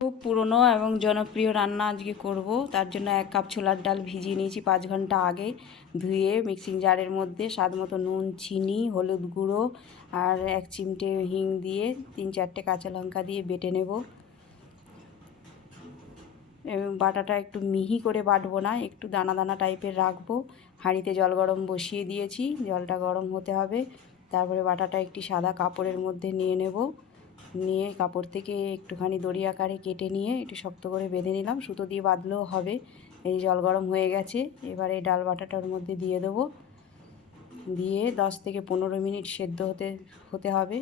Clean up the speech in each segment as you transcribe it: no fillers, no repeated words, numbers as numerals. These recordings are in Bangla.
খুব পুরনো এবং জনপ্রিয় রান্না আজকে করব। তার জন্য 1 কাপ ছোলার ডাল ভিজিয়ে নিয়েছি 5 ঘন্টা আগে, ধুয়ে মিক্সিং জারের মধ্যে স্বাদ মতো নুন, চিনি, হলুদ গুঁড়ো আর 1 চিমটে হিং দিয়ে 3-4টে কাঁচা লঙ্কা দিয়ে বেটে নেব। এবং বাটাটা একটু মিহি করে বাটবো না, একটু দানা দানা টাইপের রাখবো। হাঁড়িতে জল গরম বসিয়ে দিয়েছি, জলটা গরম হতে হবে। তারপরে বাটাটা একটি সাদা কাপড়ের মধ্যে নিয়ে নেব। নিয়ে কাপড় থেকে একটুখানি দড়ি আকারে কেটে নিয়ে একটু শক্ত করে বেঁধে নিলাম, সুতো দিয়ে বাঁধলেও হবে। এই জল গরম হয়ে গেছে, এবারে ডাল বাটাটার মধ্যে দিয়ে দেবো। দিয়ে 10 থেকে 15 মিনিট সেদ্ধ হতে হবে।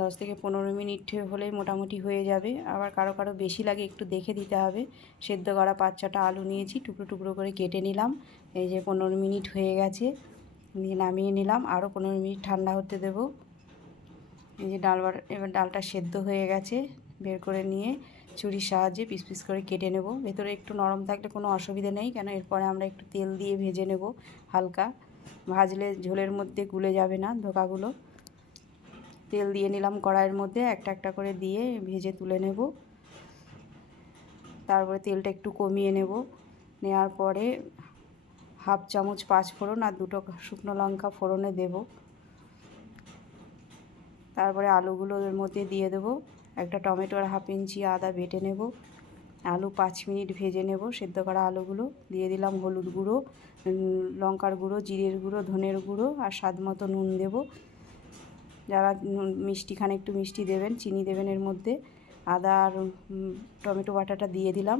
10 থেকে 15 মিনিট হলেই মোটামুটি হয়ে যাবে। আবার কারো কারো বেশি লাগে, একটু দেখে দিতে হবে। সেদ্ধ করা 5-6টা আলু নিয়েছি, টুকরো টুকরো করে কেটে নিলাম। এই যে 15 মিনিট হয়ে গেছে, নিয়ে নামিয়ে নিলাম। আরও 15 মিনিট ঠান্ডা হতে দেবো। এই যে এবার ডালটা সেদ্ধ হয়ে গেছে, বের করে নিয়ে ছুরির সাহায্যে পিস পিস করে কেটে নেব। ভেতরে একটু নরম থাকলে কোনো অসুবিধা নেই, কেন এরপরে আমরা একটু তেল দিয়ে ভেজে নেব। হালকা ভাজলে ঝোলের মধ্যে গুলে যাবে না ধোকাগুলো। তেল দিয়ে নিলাম কড়াইয়ের মধ্যে, একটা একটা করে দিয়ে ভেজে তুলে নেব। তারপরে তেলটা একটু কমিয়ে নেব। নেওয়ার পরে 1/2 চামচ 5 ফোড়ন আর 2টো শুকনো লঙ্কা ফোড়নে দেব। তারপরে আলুগুলো এর মধ্যে দিয়ে দেবো। একটা টমেটো আর 1/2 ইঞ্চি আদা বেটে নেব। আলু 5 মিনিট ভেজে নেব। সেদ্ধ করা আলুগুলো দিয়ে দিলাম হলুদ গুঁড়ো, লঙ্কার গুঁড়ো, জিরের গুঁড়ো, ধনের গুঁড়ো আর স্বাদ মতো নুন দেব। যারা মিষ্টি খান একটু মিষ্টি দেবেন, চিনি দেবেন এর মধ্যে। আদা আর টমেটো বাটাটা দিয়ে দিলাম।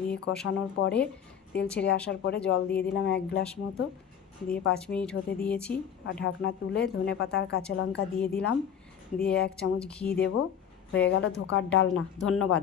দিয়ে কষানোর পরে তেল ছেড়ে আসার পরে জল দিয়ে দিলাম 1 গ্লাস মতো। দিয়ে 5 মিনিট হতে দিয়েছি। আর ঢাকনা তুলে ধনেপাতা আর কাঁচা লঙ্কা দিয়ে দিলাম। দিয়ে 1 চামচ ঘি দেব। হয়ে গেল ধোকার ডালনা। ধন্যবাদ।